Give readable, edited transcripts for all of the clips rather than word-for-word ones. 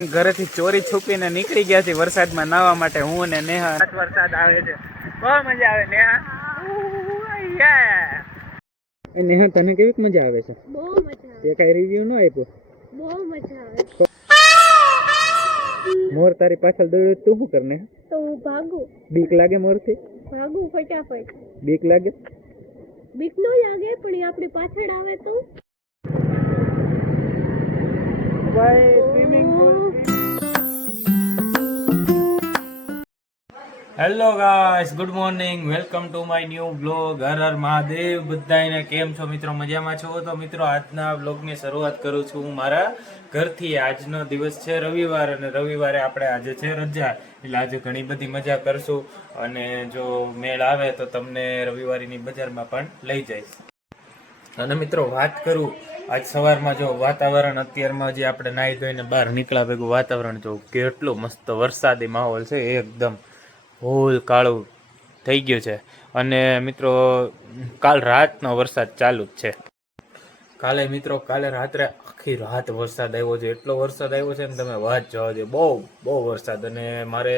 ઘરેથી ચોરી છુપીને નીકળી ગયા છે વરસાદમાં નાહવા માટે હું ને નેહા. વરસાદ આવે છે, બહુ મજા આવે નેહા. એ નેહા તને કેવી મજા આવે છે? બહુ મજા આવે. તે કઈ રિવ્યુ ન આપ્યો? બહુ મજા આવે. મોર તારી પાછળ દોડ્યો તું શું કરને? તો હું ભાગું. બીક લાગે મોર થી? ભાગું ફટાફટ. બીક લાગે? બીક ન લાગે પણ એ આપણી પાછળ આવે તો ભાઈ swimming pool. Hello guys, good morning, welcome to my new blog. Har Har Mahadev. બધાને કેમ છો મિત્રો? મજામાં છો? તો મિત્રો આજના બ્લોગની શરૂઆત કરું છું હું મારા ઘરથી. આજનો દિવસ છે રવિવાર અને રવિવારે આપણે આજે છે રજા, એટલે આજે ઘણી બધી મજા કરશું અને જો મેળ આવે તો તમને રવિવારીની બજારમાં પણ લઈ જઈશ. અને મિત્રો વાત કરું આજ સવારમાં જો વાતાવરણ અત્યારમાં જે આપણે નાહી ધોઈને બહાર નીકળ્યા ભેગું વાતાવરણ જો કેટલું મસ્ત વરસાદી માહોલ છે, એકદમ હોલ કાળું થઈ ગયું છે. અને મિત્રો કાલ રાતનો વરસાદ ચાલુ જ છે. કાલે રાત્રે આખી રાત વરસાદ આવ્યો છે, એટલો વરસાદ આવ્યો છે ને તમે વાત જવા દો. બહુ વરસાદ. અને મારે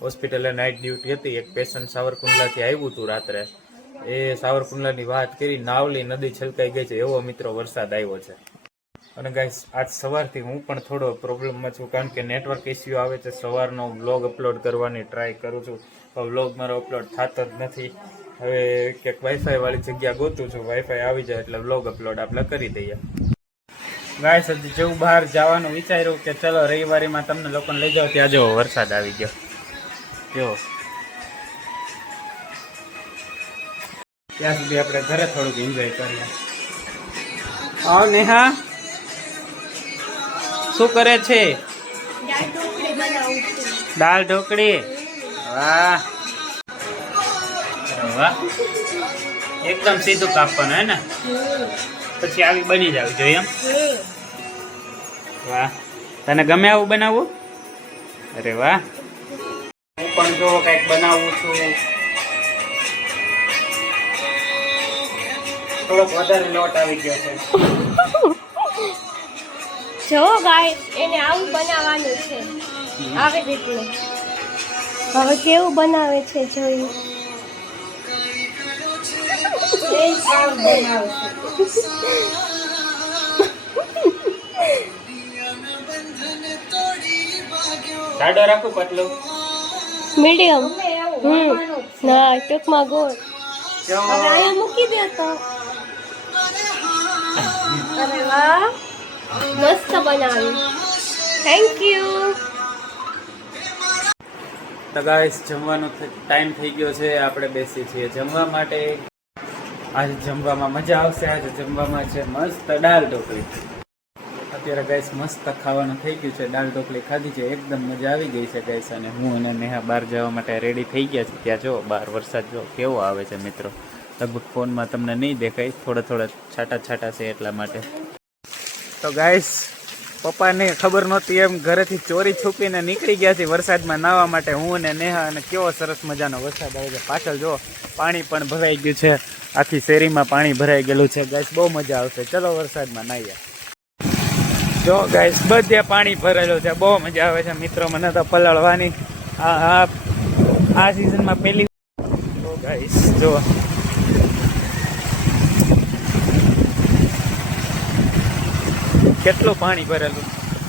હોસ્પિટલે નાઇટ ડ્યુટી હતી, એક પેશન્ટ સાવરકુંડલાથી આવ્યું હતું રાત્રે. એ સાવરકુંડલાની વાત કરી, નાવલી નદી છલકાઈ ગઈ છે એવો મિત્રો વરસાદ આવ્યો છે. અને ગાઈસ આજ સવારથી હું પણ થોડો પ્રોબ્લેમમાં છું, કારણ કે નેટવર્ક ઇસ્યુ આવે છે. સવારનો વ્લોગ અપલોડ કરવાની ટ્રાય કરું છું, પણ વ્લોગ મારો અપલોડ થતો જ નથી. હવે ક્યાંક વાઈફાઈ વાળી જગ્યા ગોતું છું, વાઈફાઈ આવી જાય એટલે વ્લોગ અપલોડ આપણે કરી દઈએ. ગાઈસ હજી જેવું બહાર જવાનું વિચાર્યું કે ચલો રવિવારીમાં તમને લોકોને લઈ જાઓ, ત્યાં જો વરસાદ આવી ગયો. જો ત્યાં સુધી આપણે ઘરે થોડુંક એન્જોય કરીએ. આવ નેહા, શું કરે છે? દાળ ઢોકળી. વાહ વાહ, એકદમ સીધું કાપવાનું હે ને, પછી આવી બની જાવ જોઈએ એમ. વાહ, તને ગમે આવું બનાવવું? અરે વાહ, હું પણ જો કઈક બનાવું છું. થોડોક વધારે લોટ આવી ગયો છે. જો ગાય એને આવું બનાવવાનું છે, આવી રીતનું. હવે કેવું બનાવે છે જોયું. જાડો રાખું પતલું? મીડિયમ. ના ટૂંકમાં ગોળ. હવે અહીંયા મૂકી દે તો. અરે વાહ, મસ્ત બનાવ્યું. Thank you. તો ગાઈસ જમવાનો ટાઈમ થઈ ગયો છે, આપણે બેસી છીએ જમવા માટે. આજે જમવામાં મજા આવશે. આજે જમવામાં છે મસ્ત દાળ ઢોકળી. અત્યારે ગાઈસ મસ્ત ખાવાનું થઈ ગયું છે, દાળ ઢોકળી ખાધી છે, એકદમ મજા આવી ગઈ છે ગાઈસ. અને હું અને નેહા બહાર જવા માટે રેડી થઈ ગયા છે. ત્યાં જો બહાર વરસાદ જો કેવો આવે છે મિત્રો. લગભગ ફોનમાં તમને નહીં દેખાય, થોડા છાંટા છે એટલા માટે. તો ગાઈસ પપ્પાને ખબર નહોતી એમ ઘરેથી ચોરી છુપીને નીકળી ગયા છે વરસાદમાં નાહવા માટે હું ને નેહા. અને કેવો સરસ મજાનો વરસાદ આવે છે. પાછળ જો પાણી પણ ભરાઈ ગયું છે, આખી શેરીમાં પાણી ભરાઈ ગયેલું છે ગાઈસ. બહુ મજા આવશે, ચલો વરસાદમાં નાહીએ. જો ગાઈસ બધે પાણી ભરેલું છે, બહુ મજા આવે છે મિત્રો. મને તો પલળવાની આ સિઝનમાં પહેલી. તો ગાઈસ જો કેટલું પાણી ભરેલું.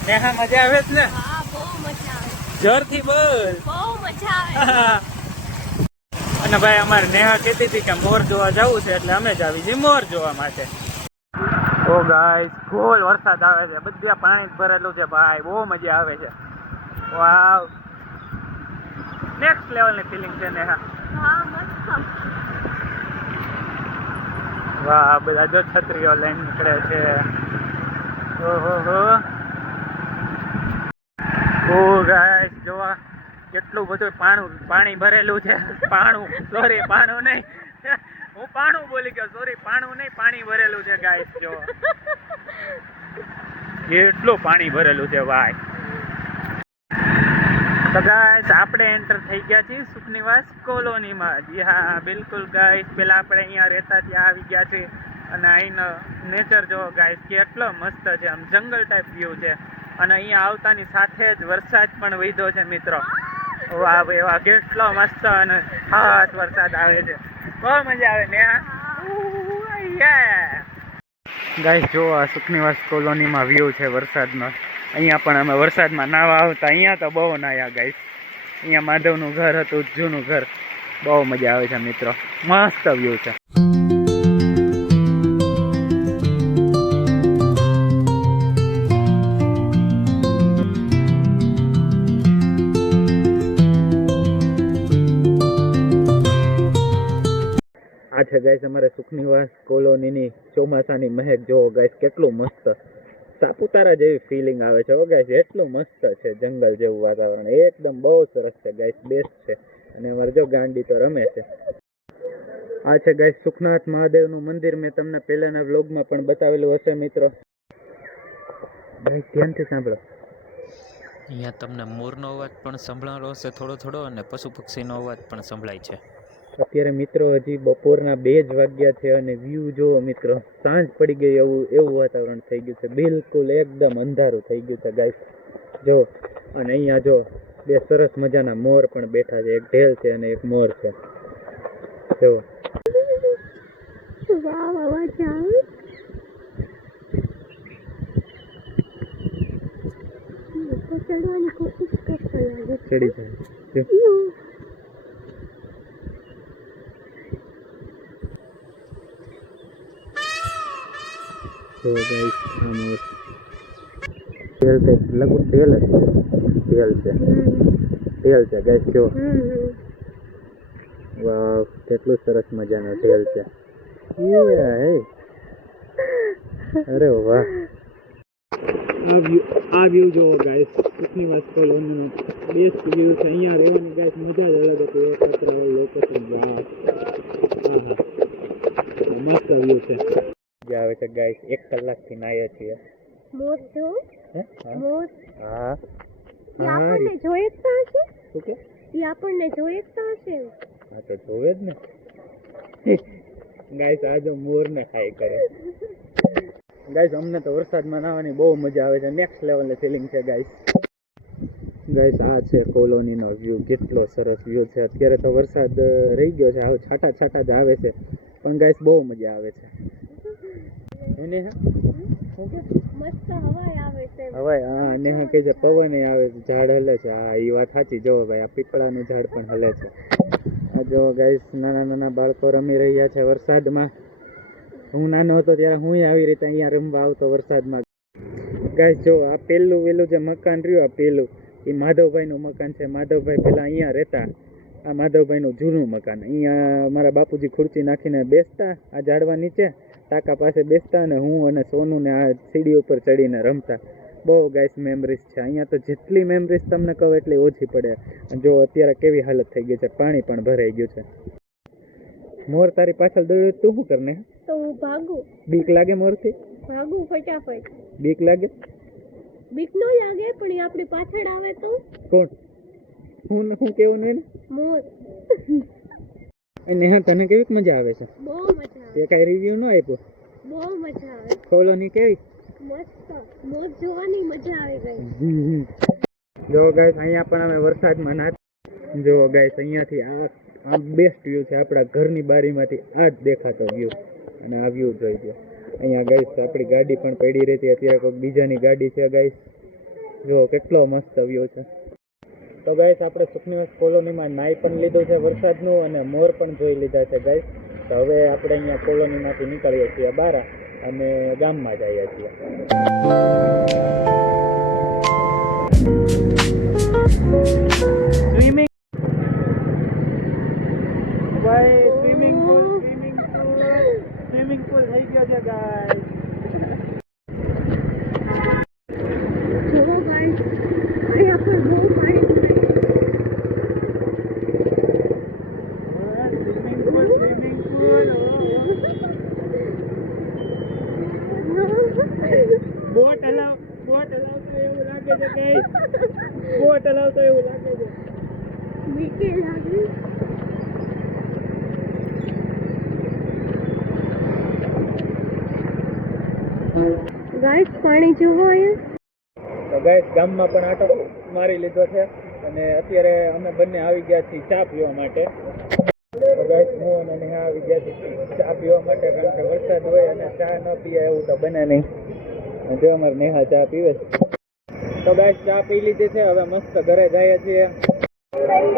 નેહા મજા આવે છે ને? હા, બહુ મજા આવે. જોરથી બોલ. બહુ મજા આવે. અને ભાઈ અમારે નેહા કહેતી હતી કે મોર જોવા જવું છે, એટલે અમે જ આવી છીએ મોર જોવા માટે. ઓ ગાઈસ ફૂલ વરસાદ આવે છે, બધે પાણી ભરેલું છે ભાઈ, બહુ મજા આવે છે. વાવ, નેક્સ્ટ લેવલની ફિલિંગ છે નેહા. હા, મસ્ત. વાહ, બધા જો છત્રીઓ લઈને નીકળે છે. ઓહો, ઓ ગાઈસ જોવા કેટલું બધું પાણી ભરેલું છે. પાણું નહીં, હું પાણું બોલી ગયો, સોરી, પાણું નહીં, પાણી ભરેલું છે ગાઈસ. જો કેટલું પાણી ભરેલું છે ભાઈ. તો ગાઈસ આપણે એન્ટર થઈ ગયા છીએ સુખનિવાસ કોલોનીમાં. જી હા બિલકુલ ગાઈસ, પેલા આપણે અહીંયા રહેતા ત્યાં આવી ગયા છીએ. અને અહીંનો નેચર જો ગાઈસ કેટલો મસ્ત છે, આમ જંગલ ટાઈપ વ્યૂ છે. અને અહીંયા આવતાની સાથે જ વરસાદ પણ વધ્યો છે મિત્રો. વાહ ભાઈ વાહ, કેટલો મસ્ત અને ખાસ વરસાદ આવે છે. બહુ મજા આવે ને. ગાઈસ જો આ સુખનિવાસ કોલોનીમાં વ્યૂ છે વરસાદનો. અહીંયા પણ અમે વરસાદમાં નાવા આવતા. અહીંયા તો બહુ નાયા ગાઈસ. અહીંયા માધવનું ઘર હતું, જૂનું ઘર. બહુ મજા આવે છે મિત્રો, મસ્ત વ્યૂ છે. આ છે ગાઈસ અમારે સુખનિવાસ કોલોનીની ચોમાસાની મહેક. જોવો ગાઈસ કેટલું મસ્ત સાપુતારા જેવી ફિલિંગ આવે છે. હો ગાઈસ એટલું મસ્ત છે, જંગલ જેવું વાતાવરણ એકદમ બહુ સરસ છે ગાઈસ, બેસ્ટ છે. અને અમારે જો ગાંડી તો રમે છે. આ છે ગાઈસ સુખનાથ મહાદેવનું મંદિર. મેં તમને પહેલાના વ્લોગમાં પણ બતાવેલું હશે મિત્રો. ગાઈસ ધ્યાનથી સાંભળો. અહીંયા તમને મોરનો અવાજ પણ સંભળાતો હશે થોડો થોડો, અને પશુ પક્ષીનો અવાજ પણ સંભળાય છે. અત્યારે મિત્રો હજી બપોરના 2 જ વાગ્યા છે અને વ્યૂ જુઓ મિત્રો, સાંજ પડી ગઈ એવું વાતાવરણ થઈ ગયું છે. બિલકુલ એકદમ અંધારું થઈ ગયું છે ગાઈસ જો. અને અહીંયા જો 2 સરસ મજાના મોર પણ બેઠા છે. એક ઢેલ છે અને એક મોર છે જો. વાહ અવાજ આવે. ચડવાની કોશિશ કરતા લાગે છે. ચડી જાય જો. તો ગાઈસ તેલ છે, લગભગ તેલ જ છે. તેલ છે ગાઈસ જો. વાહ કેટલું સરસ મજાનું તેલ છે. અરે વાહ, આ વ્યૂ જોવો ગાઈસ. સુખનિવાસ કોલોનીનો બેસ્ટ વ્યૂ છે. અહીંયા રહેવાની ગાઈસ મજા જ અલગ હતી. એક પત્ર લોકેશન. વાહ મસ્ત વ્યૂ છે. મજા આવે છે ગાઈસ. 1 કલાકથી નાયા છીએ. મોર જો. હે મોર હા ઈ આપણને જોઈ શકતા હશે. શું કે? ઈ આપણને જોઈ શકતા હશે. હા તો જોવે જ ને ગાઈસ. આ જો મોર ને ખાઈ કરે. ગાઈસ અમને તો વરસાદમાં નાહવાની બહુ મજા આવે છે. નેક્સ્ટ લેવલની ફિલિંગ છે ગાઈસ. ગાઈસ આ છે કોલોનીનો વ્યૂ. કેટલો સરસ વ્યૂ છે. અત્યારે તો વરસાદ રહી ગયો છે, આવો છાટા છાટા જ આવે છે, પણ ગાઈસ બહુ મજા આવે છે. એને મસ્ત હવાય આવે છે. હવે હા નેહા કે છે પવન આવે છે, ઝાડ હલે છે. હા એ વાત સાચી. જો ભાઈ આ પીપળાનું ઝાડ પણ હલે છે. આ જો ગાઈસ નાના નાના બાળકો રમી રહ્યા છે વરસાદમાં. હું નાનો હતો ત્યારે હું આવી રીતે અહીંયા રમવા આવતો વરસાદમાં. ગાઈસ જો આ પેલું જે મકાન રહ્યું, આ પેલું એ માધવભાઈનું મકાન છે. માધવભાઈ પહેલા અહીંયા રહેતા. આ માધવભાઈનું જૂનું મકાન. અહીંયા મારા બાપુજી ખુરચી નાખીને બેસતા આ ઝાડવા નીચે, ટાંકા પાસે બેસતા, અને હું અને સોનું ને આ સીડી ઉપર ચડીને રમતા. બહુ ગાઈસ મેમરીઝ છે. અહીંયા તો જેટલી મેમરીઝ તમને કહો એટલી ઓછી પડે. જો અત્યારે કેવી હાલત થઈ ગઈ છે, પાણી પણ ભરાઈ ગયું છે. મોર તારી પાછળ દોડ્યો તું શું કરને? તો હું ભાગું. બીક લાગે મોરથી? ભાગું ફટાફટ. બીક લાગે? બીક નો લાગે, પણ એ આપણી પાછળ આવે તો. કોણ? હું કેવું નહીં ને મોર. અને હા તને કેવી મજા આવે છે? બહુ મજા આવે. તે કાંઈ રિવ્યુ ન આપ્યો? બહુ મજા આવે. કોલોની કેવી? મસ્ત. મોર જોવાની મજા આવે ગઈ. જો ગાઈસ અહીંયા પણ અમે વરસાદમાં નાત. જો ગાઈસ અહીંયાથી આ બેસ્ટ વ્યૂ છે. આપણા ઘરની બારીમાંથી આ જ દેખાતો વ્યૂ. અને આ વ્યૂ જોઈ ગયો. અહીંયા ગાઈસ આપણી ગાડી પણ પડી રહી હતી. અત્યારે કોઈક બીજાની ગાડી છે ગાઈસ. જો કેટલો મસ્ત વ્યૂ છે. તો ગાઈસ આપણે સુખનિવાસ કોલોનીમાં નાઈ પણ લીધું છે વરસાદનું, અને મોર પણ જોઈ લીધા છે ગાઈસ. તો હવે આપણે અહીંયા કોલોનીમાંથી નીકળીએ છીએ બહાર અને ગામમાં જઈએ છીએ. સ્વિમિંગ ભાઈ, સ્વિમિંગ પુલ થઈ ગયો છે ગાઈસ. જો ગાઈસ અહીંયા પર બહુ પાણી છે. બોટ હલાવતો એવું લાગે છે ગાઈસ. બોટ હલાવતો એવું લાગે છે. બીકે લાગે. ગાઈસ પાણી જોવો અહીંયા. તો ગાઈસ ગામમાં પણ આટો મારી લીધો છે અને અત્યારે અમે બંને આવી ગયા છીએ ચા પીવા માટે. તો ગાઈસ હું અને નેહા આવી ગયા છીએ ચા પીવા માટે, કારણ કે વરસાદ હોય અને ચા ન પીએ એવું તો બને નહીં. અને જો અમારે નેહા ચા પીવે છે. તો ગાઈસ ચા પી લીધી છે, હવે મસ્ત ઘરે જઈએ છીએ.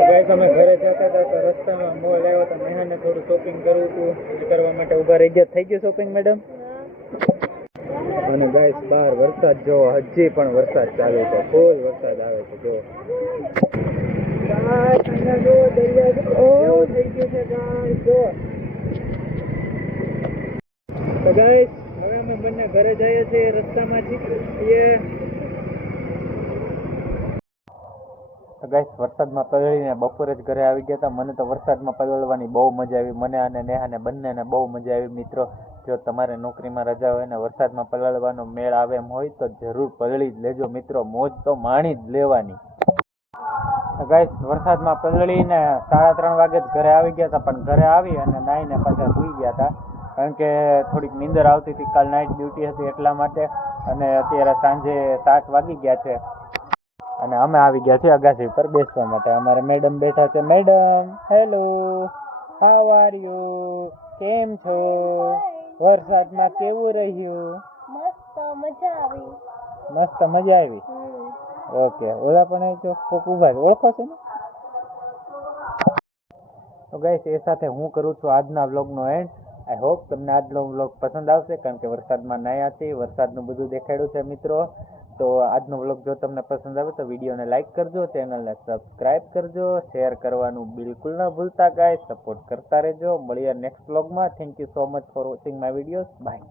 ગાઈસ અમે ઘરે જતા હતા તો રસ્તામાં મોલ આવ્યો તો નેહાને થોડું શોપિંગ કરવું હતું, એ કરવા માટે ઊભા રહી ગયા. થઈ ગયું શોપિંગ મેડમ? અને ગાઈસ બહાર વરસાદ જો હજી પણ વરસાદ ચાલુ છે, ફૂલ વરસાદ આવે છે જો. તો ગાઈસ હવે અમે બંને ઘરે જઈએ છીએ, રસ્તામાં છીએ. તો ગાઈસ વરસાદમાં પલળીને બપોરે જ ઘરે આવી ગયા હતા. મને તો વરસાદમાં પલળવાની બહુ મજા આવી, મને અને નેહાને બંનેને બહુ મજા આવી. મિત્રો જો તમારે નોકરીમાં રજા હોય ને વરસાદમાં પલળવાનો મેળ આવે એમ હોય તો જરૂર પલળી જ લેજો મિત્રો, મોજ તો માણી જ લેવાની. ગાઈસ વરસાદમાં પલળીને 3:30 વાગે જ ઘરે આવી ગયા હતા, પણ ઘરે આવી અને નાહીને પાછા સૂઈ ગયા હતા, કારણ કે થોડીક નીંદર આવતી હતી, કાલ નાઇટ ડ્યુટી હતી એટલા માટે. અને અત્યારે સાંજે 7 વાગી ગયા છે અને અમે આવી ગયા છીએ અગાસી પર બેસવા માટે. અમારે મેડમ બેઠા છે. Madam hello, how are you? કેમ છો? વરસાદમાં કેવું રહ્યું? મસ્ત મજા આવી. મસ્ત મજા આવી. ઓકે, ઓલા પણ એ જો કોક ઉભા છે, ઓળખો છે ને? તો ગાઈસ એ સાથે હું કરું છું આજના વ્લોગનો એન્ડ. આઈ હોપ તમને આજનો વ્લોગ પસંદ આવશે, કારણ કે વરસાદમાં નાહ્યા છીએ, વરસાદનું બધું દેખાડ્યું છે મિત્રો. તો આજનો વ્લોગ જો તમને પસંદ આવે તો વિડીયોને લાઇક કરજો, ચેનલને સબસ્ક્રાઇબ કરજો, શેર કરવાનું બિલકુલ ન ભૂલતા ગાઈસ. સપોર્ટ કરતા રહેજો. મળીએ નેક્સ્ટ વ્લોગમાં. Thank you so much for watching my વિડીયોઝ. બાય.